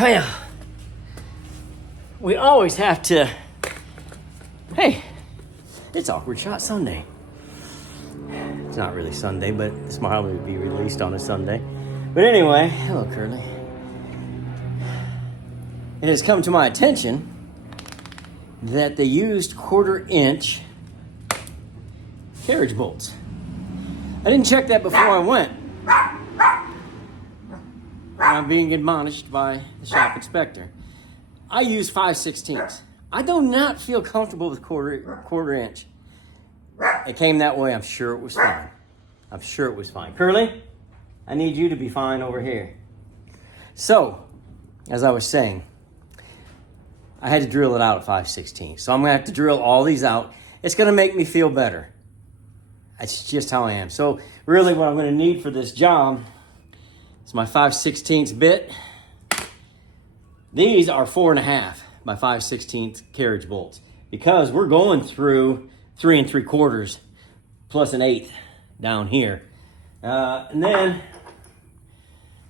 Well, we always have to, hey, it's Awkward Shot Sunday. It's not really Sunday, but this might probably be released on a Sunday. But anyway, hello Curly. It has come to my attention that they used 1/4-inch carriage bolts. I didn't check that before I went. I'm being admonished by the shop inspector. I use 5/16. I do not feel comfortable with quarter inch. It came that way. I'm sure it was fine. I'm sure it was fine. Curly, I need you to be fine over here. So, as I was saying, I had to drill it out at 5/16. So I'm going to have to drill all these out. It's going to make me feel better. That's just how I am. So really what I'm going to need for this job is my 5/16 bit. These are 4.5 by 5/16 carriage bolts because we're going through 3 3/4 plus 1/8 down here. And then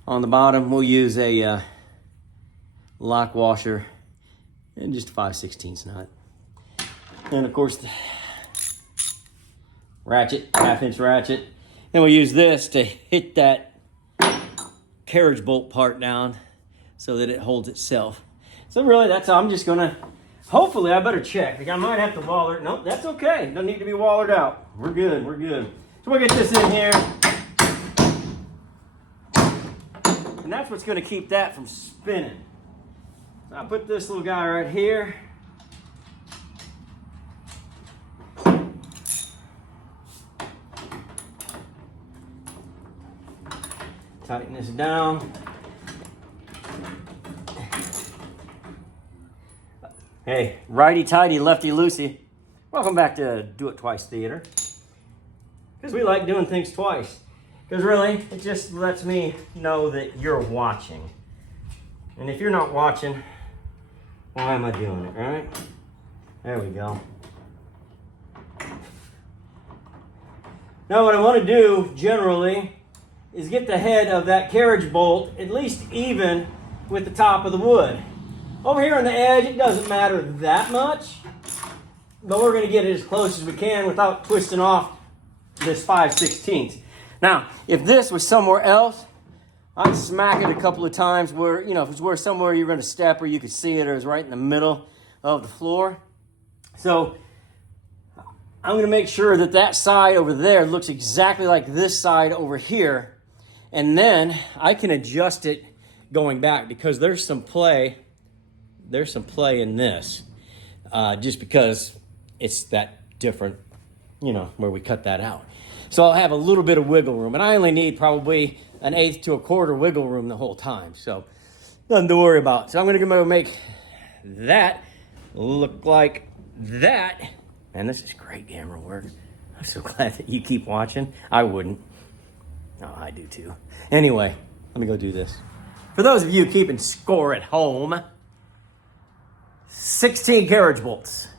on the bottom, we'll use a lock washer and just a 5/16 nut. And of course, the ratchet, 1/2-inch ratchet. Then we'll use this to hit that carriage bolt part down so that it holds itself. So really, that's all. I'm just gonna, hopefully, I better check. Like I might have to waller it. Nope, that's okay. Doesn't need to be wallered out. We're good, we're good. So we'll get this in here. And that's what's gonna keep that from spinning. So I'll put this little guy right here. Tighten this down. Hey, righty-tighty, lefty-loosey. Welcome back to Do It Twice Theater. Because we like doing things twice. Because really, it just lets me know that you're watching. And if you're not watching, why am I doing it, right? There we go. Now what I want to do, generally, is get the head of that carriage bolt at least even with the top of the wood. Over here on the edge, it doesn't matter that much, but we're going to get it as close as we can without twisting off this 5/16. Now, if this was somewhere else, I'd smack it a couple of times where, you know, if it was somewhere you're going to step or you could see it or it's right in the middle of the floor. So I'm going to make sure that that side over there looks exactly like this side over here. And then I can adjust it going back because there's some play in this, just because it's that different, you know, where we cut that out. So I'll have a little bit of wiggle room, and I only need probably 1/8 to 1/4 wiggle room the whole time. So nothing to worry about. So I'm going to make that look like that. Man, this is great camera work. I'm so glad that you keep watching. I wouldn't. Oh, I do too. Anyway, let me go do this. For those of you keeping score at home, 16 carriage bolts.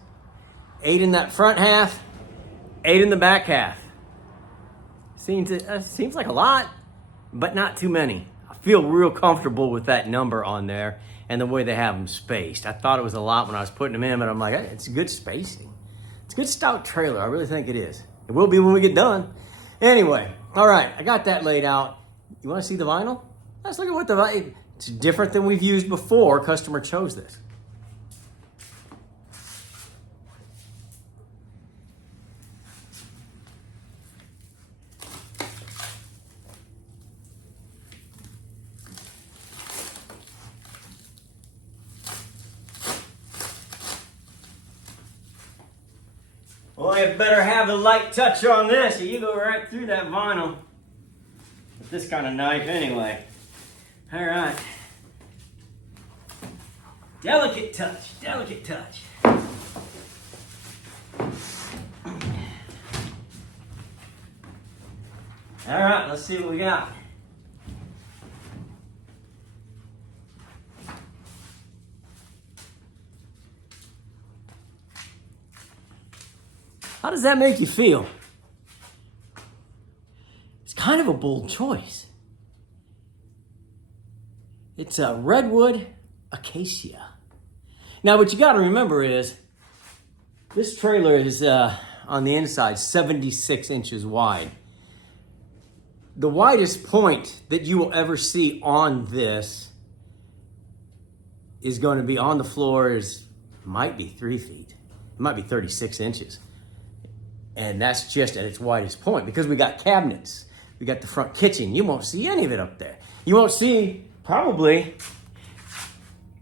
8 in that front half, 8 in the back half. Seems like a lot, but not too many. I feel real comfortable with that number on there and the way they have them spaced. I thought it was a lot when I was putting them in, but I'm like, hey, it's good spacing. It's a good stout trailer. I really think it is. It will be when we get done. Anyway, all right, I got that laid out. You want to see the vinyl? Let's look at what the vinyl. It's different than we've used before. Customer chose this. Well, you better have a light touch on this, or you go right through that vinyl with this kind of knife anyway. All right. Delicate touch, delicate touch. All right, let's see what we got. How does that make you feel? It's kind of a bold choice. It's a redwood acacia. Now, what you got to remember is this trailer is on the inside 76 inches wide. The widest point that you will ever see on this is going to be on the floor might be 3 feet. It might be 36 inches. And that's just at its widest point because we got cabinets. We got the front kitchen. You won't see any of it up there. You won't see probably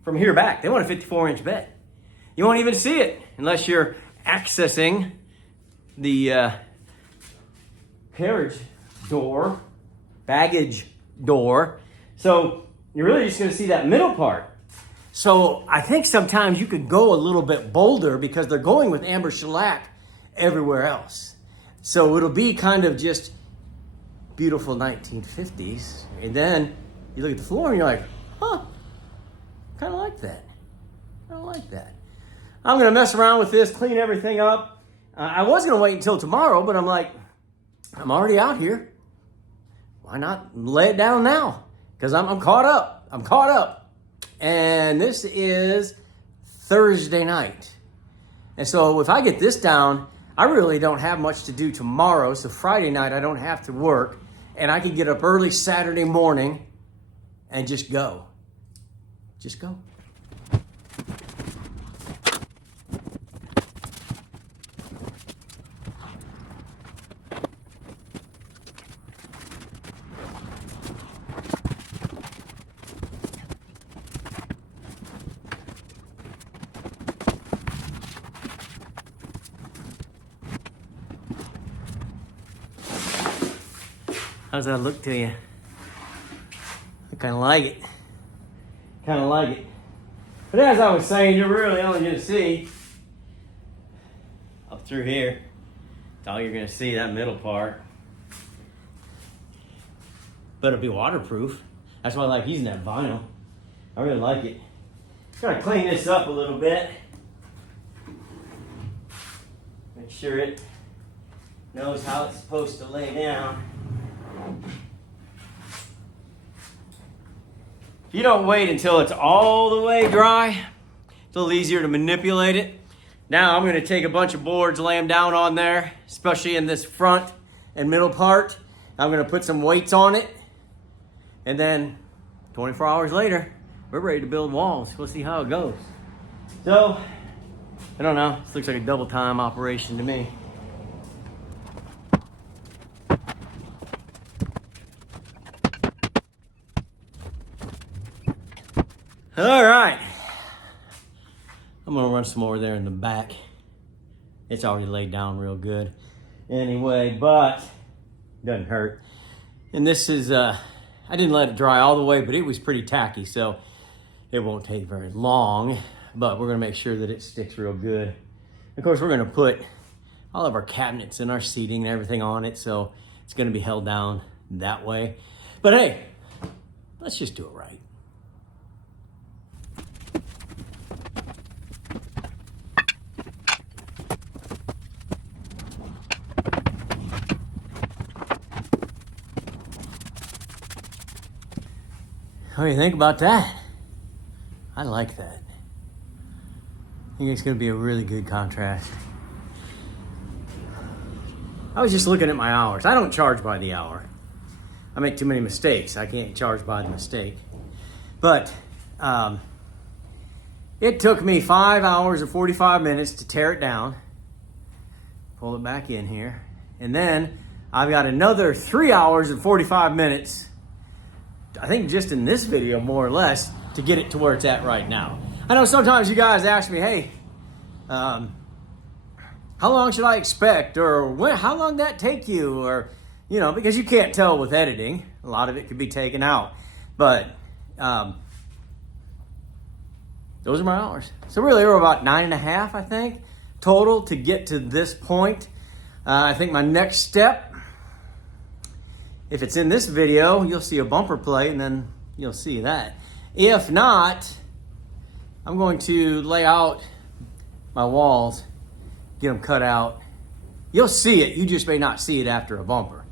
from here back. They want a 54-inch bed. You won't even see it unless you're accessing the carriage door, baggage door. So you're really just going to see that middle part. So I think sometimes you could go a little bit bolder because they're going with amber shellac everywhere else. So it'll be kind of just beautiful 1950s. And then you look at the floor and you're like, huh, kind of like that. I don't like that. I'm going to mess around with this, clean everything up. I was going to wait until tomorrow, but I'm like, I'm already out here. Why not lay it down now? Because I'm caught up. I'm caught up. And this is Thursday night. And so if I get this down, I really don't have much to do tomorrow. So Friday night, I don't have to work. And I can get up early Saturday morning and just go. Just go. How's that look to you? I kind of like it. Kind of like it. But as I was saying, you're really only going to see up through here. That's all you're going to see, that middle part. But it'll be waterproof. That's why I like using that vinyl. I really like it. Gotta clean this up a little bit. Make sure it knows how it's supposed to lay down. If you don't wait until it's all the way dry, it's a little easier to manipulate it. Now I'm going to take a bunch of boards, lay them down on there, especially in this front and middle part. I'm going to put some weights on it. And then 24 hours later, we're ready to build walls. We'll see how it goes. So, I don't know. This looks like a double time operation to me. All right. I'm going to run some more there in the back. It's already laid down real good. Anyway, but it doesn't hurt. And this is, I didn't let it dry all the way, but it was pretty tacky, so it won't take very long. But we're going to make sure that it sticks real good. Of course, we're going to put all of our cabinets and our seating and everything on it, so it's going to be held down that way. But hey, let's just do it right. What do you think about that? I like that. I think it's going to be a really good contrast. I was just looking at my hours. I don't charge by the hour. I make too many mistakes. I can't charge by the mistake. But it took me 5 hours and 45 minutes to tear it down. Pull it back in here. And then I've got another 3 hours and 45 minutes, I think just in this video, more or less, to get it to where it's at right now. I know sometimes you guys ask me, hey, how long should I expect? Or how long did that take you? Or, you know, because you can't tell with editing. A lot of it could be taken out. But those are my hours. So really, we're about 9.5, I think, total to get to this point. I think my next step, if it's in this video, you'll see a bumper plate and then you'll see that. If not, I'm going to lay out my walls, get them cut out. You'll see it, you just may not see it after a bumper.